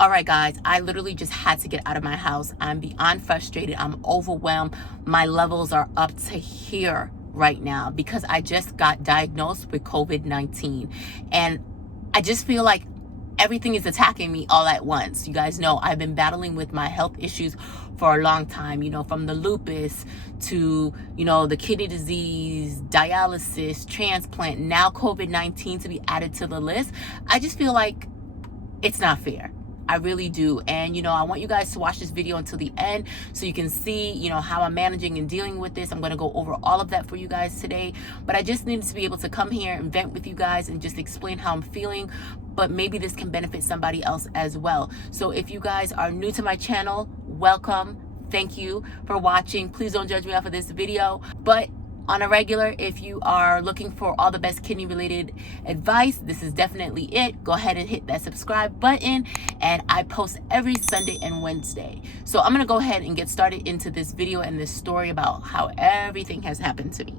All right, guys, I literally just had to get out of my house. I'm beyond frustrated. I'm overwhelmed. My levels are up to here right now because I just got diagnosed with COVID-19. And I just feel like everything is attacking me all at once. You guys know I've been battling with my health issues for a long time, from the lupus to, the kidney disease, dialysis, transplant, now COVID-19 to be added to the list. I just feel like it's not fair. I really do. And, I want you guys to watch this video until the end so you can see, how I'm managing and dealing with this. I'm going to go over all of that for you guys today. But I just needed to be able to come here and vent with you guys and just explain how I'm feeling. But maybe this can benefit somebody else as well. So if you guys are new to my channel, welcome. Thank you for watching. Please don't judge me off of this video. But on a regular, if you are looking for all the best kidney related advice, this is definitely it. Go ahead and hit that subscribe button, and I post every Sunday and Wednesday. So I'm gonna go ahead and get started into this video and this story about how everything has happened to me.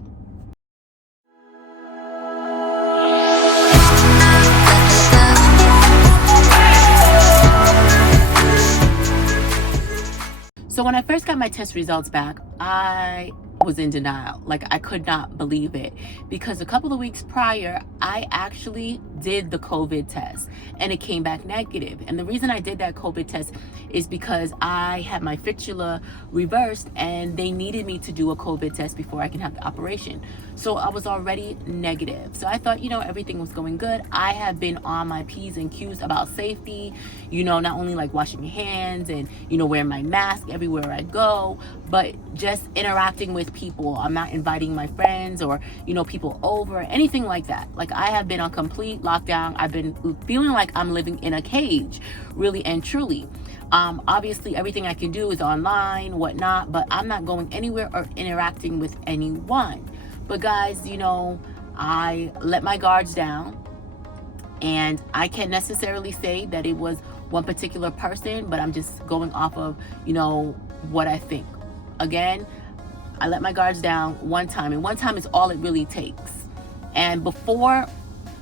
So when I first got my test results back, I was in denial. Like, I could not believe it, because a couple of weeks prior I actually did the COVID test and it came back negative. And the reason I did that COVID test is because I had my fistula reversed and they needed me to do a COVID test before I can have the operation. So I was already negative. So I thought, everything was going good. I have been on my P's and Q's about safety, not only like washing your hands and, wearing my mask everywhere I go, but just interacting with people. I'm not inviting my friends or, people over, anything like that. Like, I have been on complete lockdown. I've been feeling like I'm living in a cage, really and truly. Obviously everything I can do is online, whatnot, but I'm not going anywhere or interacting with anyone. But guys, I let my guards down, and I can't necessarily say that it was one particular person, but I'm just going off of, what I think. Again, I let my guards down one time, and one time is all it really takes. And before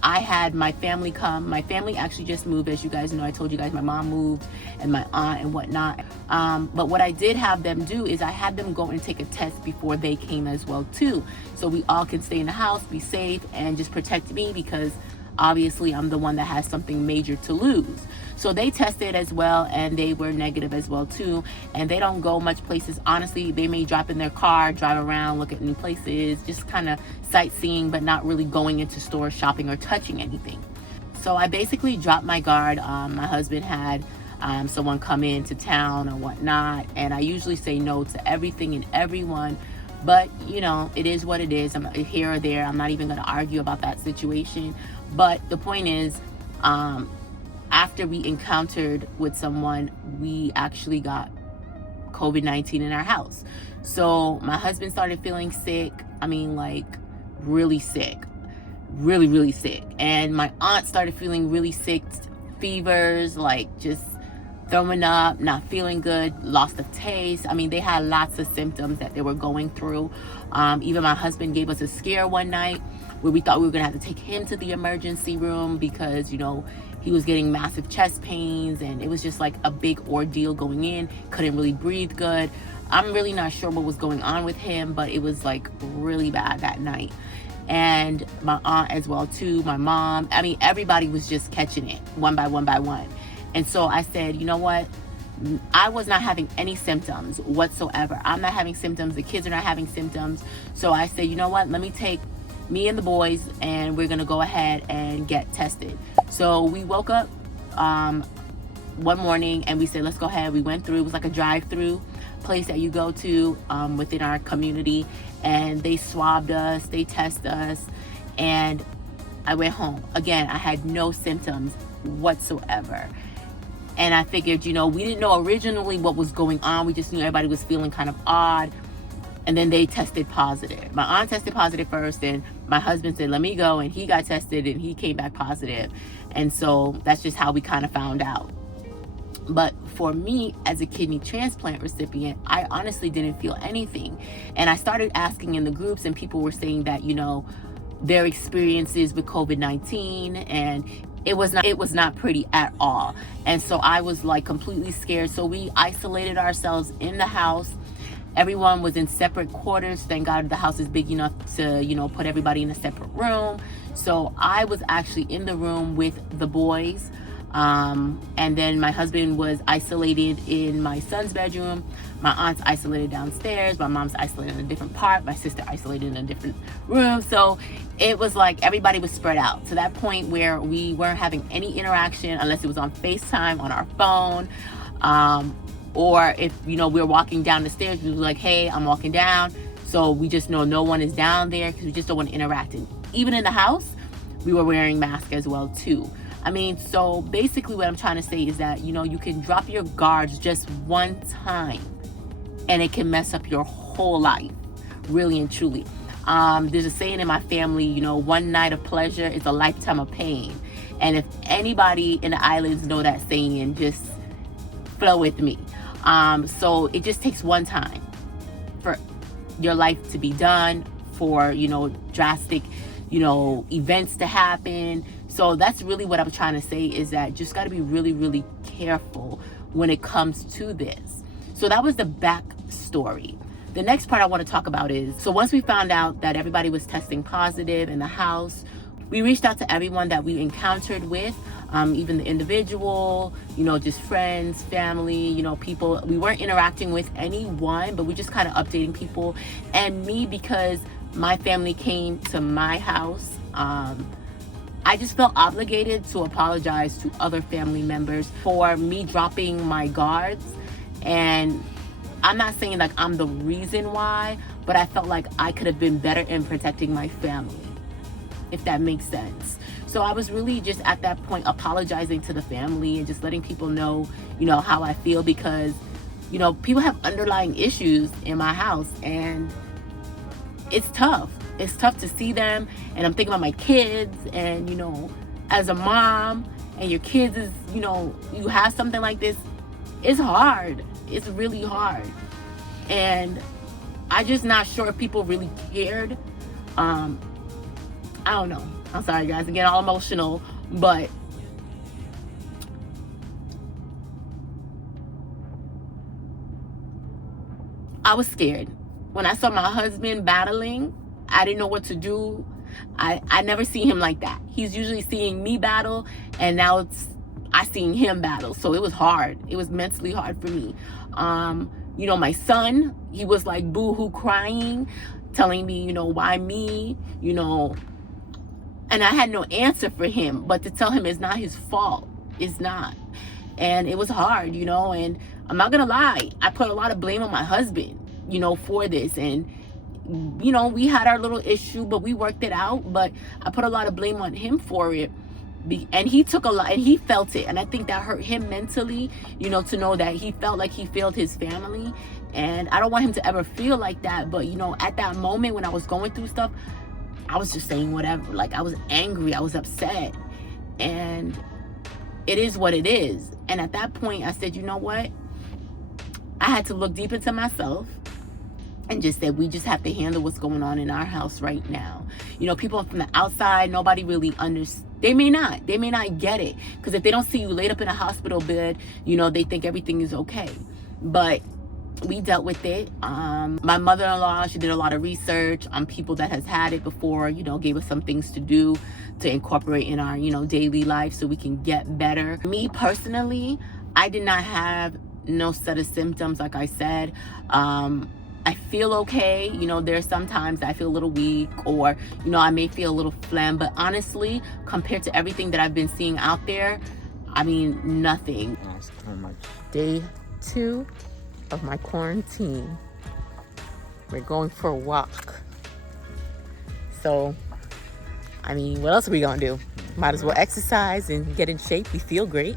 I had my family come, my family actually just moved. As you guys know, I told you guys my mom moved and my aunt and whatnot. But what I did have them do is I had them go and take a test before they came as well too. So we all can stay in the house, be safe, and just protect me, because obviously I'm the one that has something major to lose. So they tested as well, and they were negative as well too. And they don't go much places. Honestly, they may drop in their car, drive around, look at new places, just kind of sightseeing, but not really going into stores, shopping, or touching anything. So I basically dropped my guard. My husband had someone come into town or whatnot, and I usually say no to everything and everyone. But, it is what it is. I'm here or there. I'm not even going to argue about that situation. But the point is, after we encountered with someone, we actually got COVID-19 in our house. So my husband started feeling sick. I mean, like, really sick. Really, really sick. And my aunt started feeling really sick. Fevers, like just throwing up, not feeling good, lost of taste. I mean, they had lots of symptoms that they were going through. Even my husband gave us a scare one night where we thought we were gonna have to take him to the emergency room because, he was getting massive chest pains, and it was just like a big ordeal going in. Couldn't really breathe good. I'm really not sure what was going on with him, but it was like really bad that night. And my aunt as well too, my mom. I mean, everybody was just catching it one by one by one. And so I said, you know what? I was not having any symptoms whatsoever. I'm not having symptoms. The kids are not having symptoms. So I said, you know what? Let me take me and the boys, and we're gonna go ahead and get tested. So we woke up one morning and we said, let's go ahead. We went through. It was like a drive-through place that you go to within our community, and they swabbed us, they tested us, and I went home. Again, I had no symptoms whatsoever. And I figured, we didn't know originally what was going on. We just knew everybody was feeling kind of odd. And then they tested positive. My aunt tested positive first, and my husband said, let me go. And he got tested and he came back positive. And so that's just how we kind of found out. But for me, as a kidney transplant recipient, I honestly didn't feel anything. And I started asking in the groups, and people were saying that, their experiences with COVID-19, and it was not pretty at all. And so I was like completely scared. So we isolated ourselves in the house. Everyone was in separate quarters. Thank God the house is big enough to, put everybody in a separate room. So I was actually in the room with the boys. And then my husband was isolated in my son's bedroom. My aunt's isolated downstairs. My mom's isolated in a different part. My sister isolated in a different room. So it was like everybody was spread out to that point where we weren't having any interaction unless it was on FaceTime on our phone. Or if, we were walking down the stairs, we were like, hey, I'm walking down. So we just know no one is down there because we just don't want to interact. And even in the house, we were wearing masks as well too. So basically what I'm trying to say is that, you can drop your guards just one time and it can mess up your whole life, really and truly. There's a saying in my family, one night of pleasure is a lifetime of pain. And if anybody in the islands know that saying, just flow with me. So it just takes one time for your life to be done, for, drastic, events to happen. So that's really what I'm trying to say, is that just got to be really, really careful when it comes to this. So that was the backstory. The next part I want to talk about is, so once we found out that everybody was testing positive in the house, we reached out to everyone that we encountered with, even the individual, just friends, family, people. We weren't interacting with anyone, but we just kind of updating people. And me, because my family came to my house, I just felt obligated to apologize to other family members for me dropping my guards. And I'm not saying like I'm the reason why, but I felt like I could have been better in protecting my family, if that makes sense. So I was really just at that point apologizing to the family and just letting people know, how I feel, because, people have underlying issues in my house and it's tough. It's tough to see them. And I'm thinking about my kids and, as a mom and your kids is, you have something like this, it's hard. It's really hard. And I'm just not sure if people really cared. I don't know. I'm sorry, guys. I'm getting all emotional, but I was scared. When I saw my husband battling, I didn't know what to do. I never see him like that. He's usually seeing me battle, and now I seen him battle. So it was hard. It was mentally hard for me. My son, he was like boo-hoo crying, telling me, why me, and I had no answer for him, but to tell him it's not his fault. It's not. And it was hard, and I'm not gonna lie, I put a lot of blame on my husband, for this. And, we had our little issue, but we worked it out. But I put a lot of blame on him for it. And he took a lot, and he felt it. And I think that hurt him mentally, to know that he felt like he failed his family. And I don't want him to ever feel like that. But, at that moment when I was going through stuff, I was just saying whatever. Like, I was angry. I was upset. And it is what it is. And at that point, I said, you know what? I had to look deep into myself and just said, we just have to handle what's going on in our house right now. People from the outside, nobody really understands. They may not get it. Because if they don't see you laid up in a hospital bed, they think everything is okay. But we dealt with it. My mother-in-law, she did a lot of research on people that has had it before, gave us some things to do to incorporate in our, daily life so we can get better. Me personally, I did not have no set of symptoms, like I said. I feel okay. There's sometimes I feel a little weak, or, I may feel a little phlegm, but honestly, compared to everything that I've been seeing out there, nothing. Day 2 of my quarantine. We're going for a walk. So, what else are we gonna do? Might as well exercise and get in shape. We feel great.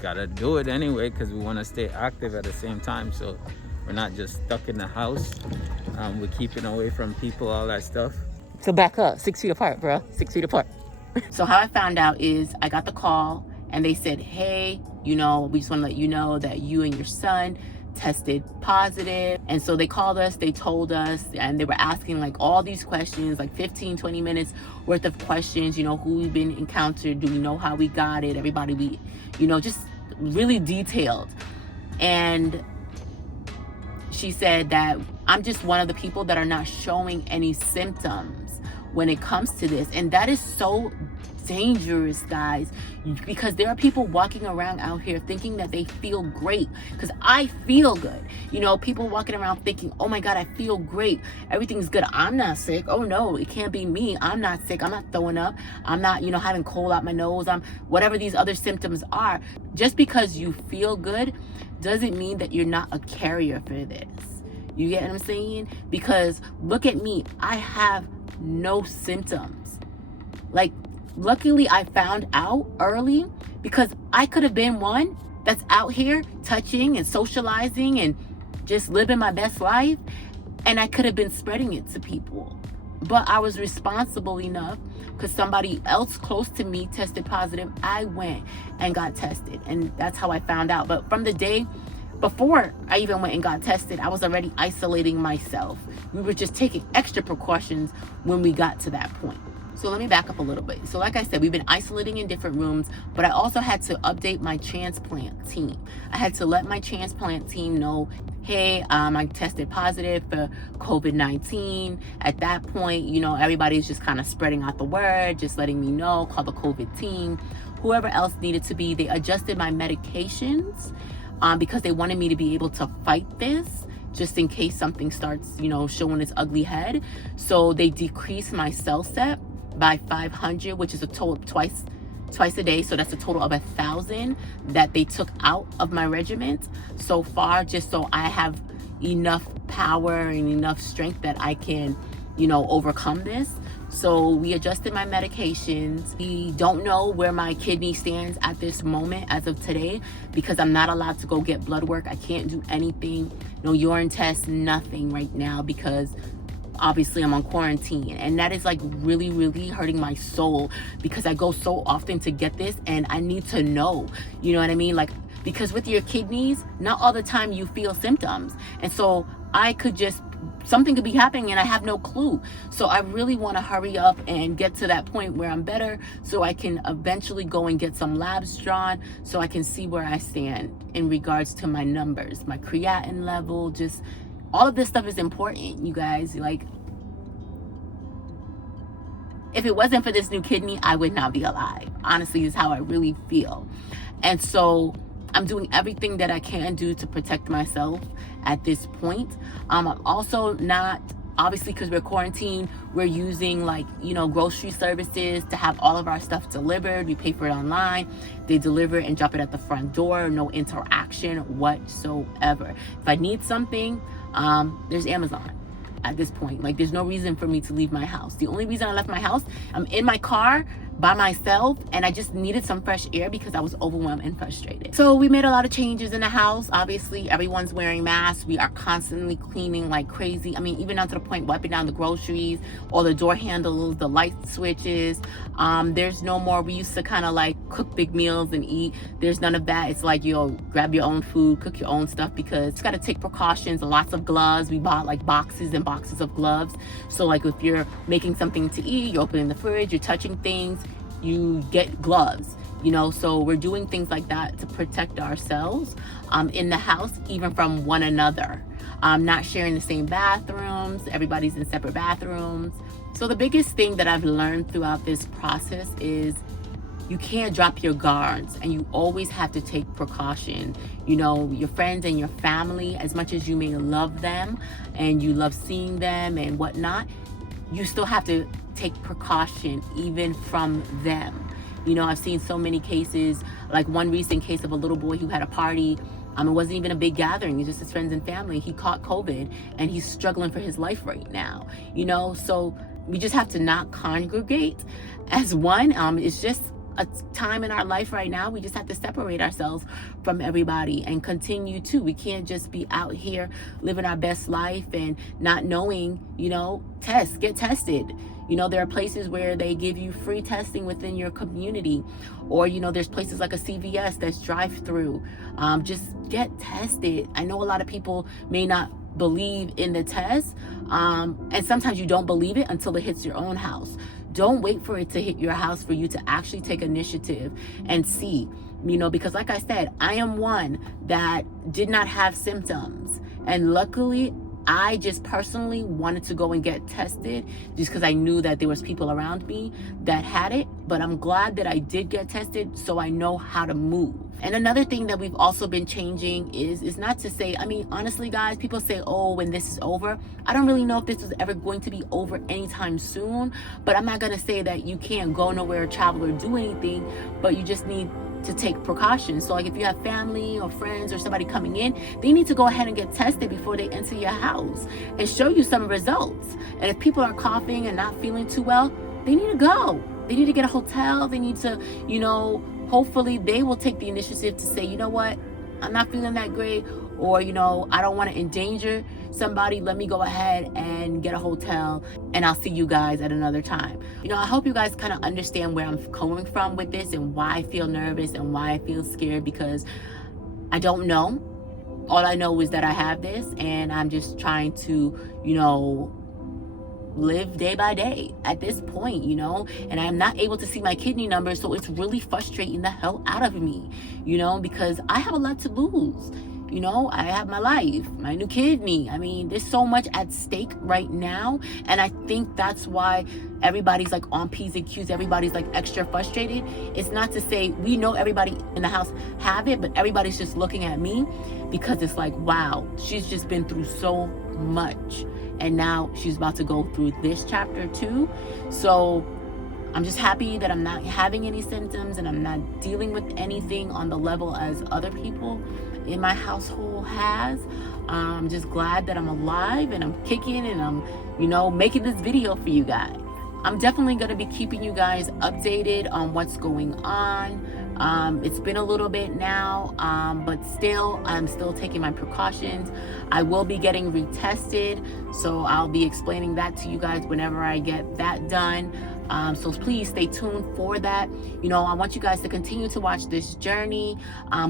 Gotta do it anyway, because we want to stay active at the same time. So we're not just stuck in the house. We're keeping away from people, all that stuff. So back up, 6 feet apart, bro. 6 feet apart. So how I found out is I got the call and they said, hey, we just want to let you know that you and your son tested positive. And so they called us, they told us, and they were asking like all these questions, like 15-20 minutes worth of questions, you know, who we've been encountered, do we know how we got it, everybody, we, you know, just really detailed. And she said that I'm just one of the people that are not showing any symptoms when it comes to this. And that is so dangerous, guys, because there are people walking around out here thinking that they feel great, because I feel good. You know, people walking around thinking, oh my God, I feel great, everything's good, I'm not sick. Oh no, it can't be me, I'm not sick, I'm not throwing up, I'm not, you know, having cold out my nose, I'm whatever these other symptoms are. Just because you feel good doesn't mean that you're not a carrier for this. You get what I'm saying? Because look at me, I have no symptoms. Like, luckily I found out early, because I could have been one that's out here touching and socializing and just living my best life, and I could have been spreading it to people. But I was responsible enough, because somebody else close to me tested positive, I went and got tested, and that's how I found out. But from the day before I even went and got tested, I was already isolating myself. We were just taking extra precautions when we got to that point. So let me back up a little bit. So like I said, we've been isolating in different rooms, but I also had to update my transplant team. I had to let my transplant team know, hey, I tested positive for COVID-19. At that point, you know, everybody's just kind of spreading out the word, just letting me know, call the COVID team, whoever else needed to be. They adjusted my medications because they wanted me to be able to fight this, just in case something starts, you know, showing its ugly head. So they decreased my cell set by 500, which is a total twice a day. So that's a total of 1,000 that they took out of my regiment so far, just so I have enough power and enough strength that I can, you know, overcome this. So we adjusted my medications. We don't know where my kidney stands at this moment as of today, because I'm not allowed to go get blood work. I can't do anything, no urine tests, nothing right now, because obviously I'm on quarantine. And that is like really, really hurting my soul, because I go so often to get this and I need to know, you know what I mean? Like, because with your kidneys, not all the time you feel symptoms. And so I could just, something could be happening and I have no clue. So I really want to hurry up and get to that point where I'm better, so I can eventually go and get some labs drawn, so I can see where I stand in regards to my numbers, my creatinine level, just all of this stuff is important, you guys. Like, if it wasn't for this new kidney, I would not be alive. Honestly, is how I really feel. And so I'm doing everything that I can do to protect myself at this point. I'm also not, obviously, because we're quarantined, we're using, like, you know, grocery services to have all of our stuff delivered. We pay for it online. They deliver it and drop it at the front door. No interaction whatsoever. If I need something, there's Amazon at this point. Like, there's no reason for me to leave my house. The only reason I left my house, I'm in my car by myself, and I just needed some fresh air because I was overwhelmed and frustrated. So we made a lot of changes in the house. Obviously, everyone's wearing masks. We are constantly cleaning like crazy. I mean, even down to the point wiping down the groceries, all the door handles, the light switches. There's no more, we used to kind of like cook big meals and eat. There's none of that. It's like, yo, grab your own food, cook your own stuff, because it's got to take precautions. Lots of gloves. We bought like boxes and boxes of gloves. So like, if you're making something to eat, you're opening the fridge, you're touching things, you get gloves, you know. So we're doing things like that to protect ourselves in the house, even from one another. Not sharing the same bathrooms, everybody's in separate bathrooms. So the biggest thing that I've learned throughout this process is you can't drop your guards, and you always have to take precaution. You know, your friends and your family, as much as you may love them and you love seeing them and whatnot, you still have to take precaution even from them. You know, I've seen so many cases, like one recent case of a little boy who had a party. It wasn't even a big gathering, it's just his friends and family. He caught COVID and he's struggling for his life right now, you know. So we just have to not congregate as one. It's just a time in our life right now, we just have to separate ourselves from everybody and continue to. We can't just be out here living our best life and not knowing, get tested. There are places where they give you free testing within your community, or there's places like a CVS that's drive-through. Just get tested. I know a lot of people may not believe in the test, and sometimes you don't believe it until it hits your own house. Don't wait for it to hit your house for you to actually take initiative and see, because like I said, I am one that did not have symptoms, and luckily I just personally wanted to go and get tested just because I knew that there was people around me that had it. But I'm glad that I did get tested so I know how to move. And another thing that we've also been changing is not to say, honestly, guys, people say, oh, when this is over. I don't really know if this is ever going to be over anytime soon, but I'm not going to say that you can't go nowhere, travel, or do anything, but you just need to take precautions. So like if you have family or friends or somebody coming in, they need to go ahead and get tested before they enter your house and show you some results. And if people are coughing and not feeling too well, they need to go. They need to get a hotel. They need to, hopefully they will take the initiative to say, you know what, I'm not feeling that great, or I don't want to endanger somebody. Let me go ahead and get a hotel, and I'll see you guys at another time. I hope you guys kind of understand where I'm coming from with this and why I feel nervous and why I feel scared, because I don't know. All I know is that I have this, and I'm just trying to, live day by day at this point, and I'm not able to see my kidney numbers, so it's really frustrating the hell out of me, because I have a lot to lose. I have my life, my new kidney. There's so much at stake right now, and I think that's why everybody's like on P's and Q's. Everybody's like extra frustrated. It's not to say we know everybody in the house have it, but everybody's just looking at me because it's like, wow, she's just been through so much, and now she's about to go through this chapter too. So I'm just happy that I'm not having any symptoms and I'm not dealing with anything on the level as other people in my household has. I'm just glad that I'm alive and I'm kicking and I'm, making this video for you guys. I'm definitely going to be keeping you guys updated on what's going on. It's been a little bit now, but still, I'm still taking my precautions. I will be getting retested, so I'll be explaining that to you guys whenever I get that done. So please stay tuned for that. I want you guys to continue to watch this journey.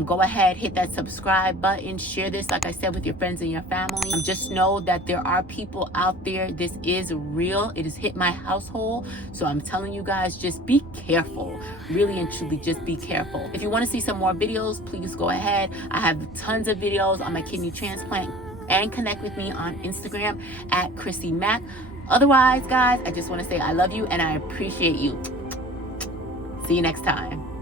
Go ahead, hit that subscribe button, share this, like I said, with your friends and your family. Just know that there are people out there. This is real. It has hit my household. So I'm telling you guys, just be careful. Really and truly, just be careful. If you want to see some more videos, please go ahead. I have tons of videos on my kidney transplant, and connect with me on Instagram at Chrissy Mack. Otherwise, guys, I just want to say I love you and I appreciate you. See you next time.